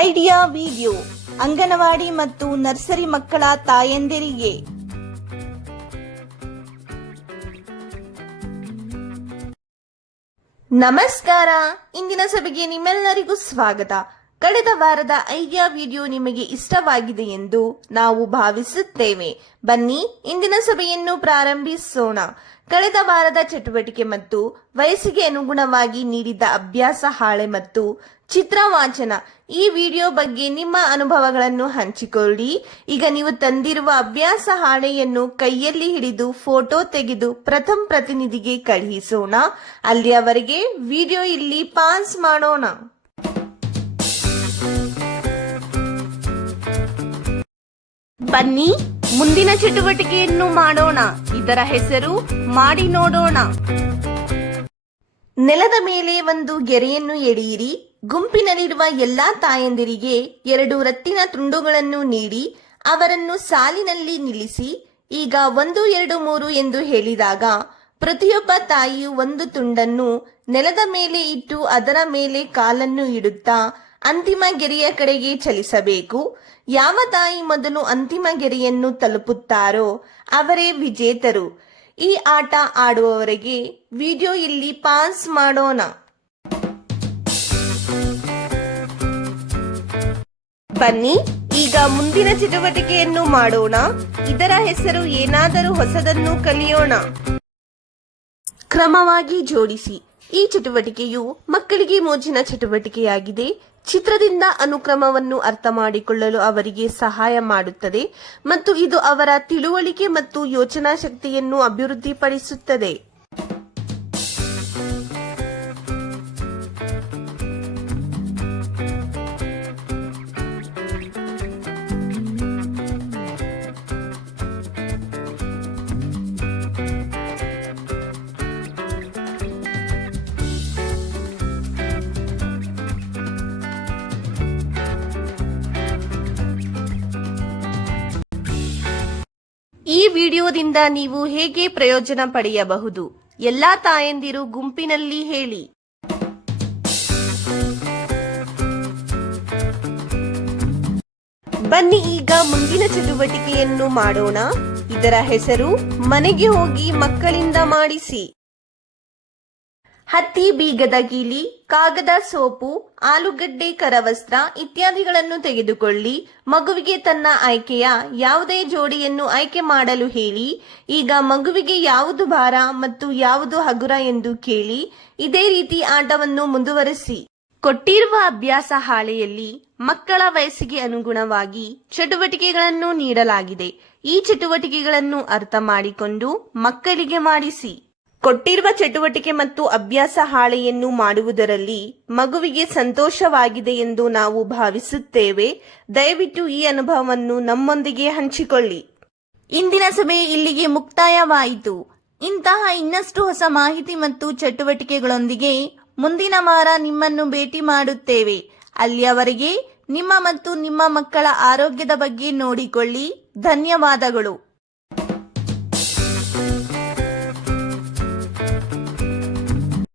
Idea video anganwadi ಮತ್ತು nursery ಮಕ್ಕಳ ತಾಯಂದಿರಿಗೆ. ನಮಸ್ಕಾರ. ಇಂದಿನ ಸಭೆಗೆ ನಿಮ್ಮೆಲ್ಲರಿಗೂ ಸ್ವಾಗತ. ಕಳೆದ ವಾರದ ಐಡಿಯಾ ವಿಡಿಯೋ ನಿಮಗೆ ಇಷ್ಟವಾಗಿದೆ ಎಂದು ನಾವು ಭಾವಿಸುತ್ತೇವೆ. ಬನ್ನಿ ಇಂದಿನ ಸಭೆಯನ್ನು ಪ್ರಾರಂಭಿಸೋಣ. ಕಳೆದ ವಾರದ ಚಟುವಟಿಕೆ ಮತ್ತು ವಯಸ್ಸಿಗೆ ಅನುಗುಣವಾಗಿ ನೀಡಿದ ಅಭ್ಯಾಸ ಹಾಳೆ ಮತ್ತು ಚಿತ್ರ ವಾಚನ ಈ ವಿಡಿಯೋ ಬಗ್ಗೆ ನಿಮ್ಮ ಅನುಭವಗಳನ್ನು ಹಂಚಿಕೊಳ್ಳಿ. ಈಗ ನೀವು ತಂದಿರುವ ಅಭ್ಯಾಸ ಹಾಳೆಯನ್ನು ಕೈಯಲ್ಲಿ ಹಿಡಿದು ಫೋಟೋ ತೆಗೆದು ಪ್ರಥಮ ಪ್ರತಿನಿಧಿಗೆ ಕಳುಹಿಸೋಣ. ಅಲ್ಲಿಯವರೆಗೆ ವಿಡಿಯೋ ಇಲ್ಲಿ ಪಾಸ್ ಮಾಡೋಣ. ಬನ್ನಿ ಮುಂದಿನ ಚಟುವಟಿಕೆಯನ್ನು ಮಾಡೋಣ. ಇದರ ಹೆಸರು ಮಾಡಿ ನೋಡೋಣ. ನೆಲದ ಮೇಲೆ ಒಂದು ಗೆರೆಯನ್ನು ಎಳೆಯಿರಿ. ಗುಂಪಿನಲ್ಲಿರುವ ಎಲ್ಲಾ ತಾಯಂದಿರಿಗೆ 2 ರಟ್ಟಿನ ತುಂಡುಗಳನ್ನು ನೀಡಿ ಅವರನ್ನು ಸಾಲಿನಲ್ಲಿ ನಿಲ್ಲಿಸಿ. ಈಗ 1, 2, 3 ಎಂದು ಹೇಳಿದಾಗ ಪ್ರತಿಯೊಬ್ಬ ತಾಯಿಯು ಒಂದು ತುಂಡನ್ನು ನೆಲದ ಮೇಲೆ ಇಟ್ಟು ಅದರ ಮೇಲೆ ಕಾಲನ್ನು ಇಡುತ್ತಾ ಅಂತಿಮ ಗೆರೆಯ ಕಡೆಗೆ ಚಲಿಸಬೇಕು. ಯಾವ ತಾಯಿ ಮೊದಲು ಅಂತಿಮ ಗೆರೆಯನ್ನು ತಲುಪುತ್ತಾರೋ ಅವರೇ ವಿಜೇತರು. ಈ ಆಟ ಆಡುವವರೆಗೆ ವಿಡಿಯೋ ಇಲ್ಲಿ ಪಾಸ್ ಮಾಡೋಣ. ಬನ್ನಿ ಈಗ ಮುಂದಿನ ಚಟುವಟಿಕೆಯನ್ನು ಮಾಡೋಣ. ಇದರ ಹೆಸರು ಏನಾದರೂ ಹೊಸದನ್ನು ಕಲಿಯೋಣ. ಕ್ರಮವಾಗಿ ಜೋಡಿಸಿ. ಈ ಚಟುವಟಿಕೆಯು ಮಕ್ಕಳಿಗೆ ಮೋಜಿನ ಚಟುವಟಿಕೆಯಾಗಿದೆ. ಚಿತ್ರದಿಂದ ಅನುಕ್ರಮವನ್ನು ಅರ್ಥ ಮಾಡಿಕೊಳ್ಳಲು ಅವರಿಗೆ ಸಹಾಯ ಮಾಡುತ್ತದೆ ಮತ್ತು ಇದು ಅವರ ತಿಳುವಳಿಕೆ ಮತ್ತು ಯೋಚನಾ ಶಕ್ತಿಯನ್ನು ಅಭಿವೃದ್ಧಿಪಡಿಸುತ್ತದೆ. ಈ ವಿಡಿಯೋದಿಂದ ನೀವು ಹೇಗೆ ಪ್ರಯೋಜನ ಪಡೆಯಬಹುದು? ಎಲ್ಲಾ ತಾಯಂದಿರು ಗುಂಪಿನಲ್ಲಿ ಹೇಳಿ. ಬನ್ನಿ ಈಗ ಮುಂದಿನ ಚಟುವಟಿಕೆಯನ್ನು ಮಾಡೋಣ. ಇದರ ಹೆಸರು ಮನೆಗೆ ಹೋಗಿ ಮಕ್ಕಳಿಂದ ಮಾಡಿಸಿ. ಹತ್ತಿ ಬೀಗದ ಕೀಲಿ, ಕಾಗದ, ಸೋಪು, ಆಲೂಗಡ್ಡೆ, ಕರವಸ್ತ್ರ ಇತ್ಯಾದಿಗಳನ್ನು ತೆಗೆದುಕೊಳ್ಳಿ. ಮಗುವಿಗೆ ತನ್ನ ಆಯ್ಕೆಯ ಯಾವುದೇ ಜೋಡಿಯನ್ನು ಆಯ್ಕೆ ಮಾಡಲು ಹೇಳಿ. ಈಗ ಮಗುವಿಗೆ ಯಾವುದು ಭಾರ ಮತ್ತು ಯಾವುದು ಹಗುರ ಎಂದು ಕೇಳಿ. ಇದೇ ರೀತಿ ಆಟವನ್ನು ಮುಂದುವರಿಸಿ. ಕೊಟ್ಟಿರುವ ಅಭ್ಯಾಸ ಹಾಳೆಯಲ್ಲಿ ಮಕ್ಕಳ ವಯಸ್ಸಿಗೆ ಅನುಗುಣವಾಗಿ ಚಟುವಟಿಕೆಗಳನ್ನು ನೀಡಲಾಗಿದೆ. ಈ ಚಟುವಟಿಕೆಗಳನ್ನು ಅರ್ಥ ಮಾಡಿಕೊಂಡು ಮಕ್ಕಳಿಗೆ ಮಾಡಿಸಿ. ಕೊಟ್ಟಿರುವ ಚಟುವಟಿಕೆ ಮತ್ತು ಅಭ್ಯಾಸ ಹಾಳೆಯನ್ನು ಮಾಡುವುದರಲ್ಲಿ ಮಗುವಿಗೆ ಸಂತೋಷವಾಗಿದೆ ಎಂದು ನಾವು ಭಾವಿಸುತ್ತೇವೆ. ದಯವಿಟ್ಟು ಈ ಅನುಭವವನ್ನು ನಮ್ಮೊಂದಿಗೆ ಹಂಚಿಕೊಳ್ಳಿ. ಇಂದಿನ ಸಭೆ ಇಲ್ಲಿಗೆ ಮುಕ್ತಾಯವಾಯಿತು. ಇಂತಹ ಇನ್ನಷ್ಟು ಹೊಸ ಮಾಹಿತಿ ಮತ್ತು ಚಟುವಟಿಕೆಗಳೊಂದಿಗೆ ಮುಂದಿನ ವಾರ ನಿಮ್ಮನ್ನು ಭೇಟಿ ಮಾಡುತ್ತೇವೆ. ಅಲ್ಲಿಯವರೆಗೆ ನಿಮ್ಮ ಮತ್ತು ನಿಮ್ಮ ಮಕ್ಕಳ ಆರೋಗ್ಯದ ಬಗ್ಗೆ ನೋಡಿಕೊಳ್ಳಿ. ಧನ್ಯವಾದಗಳು.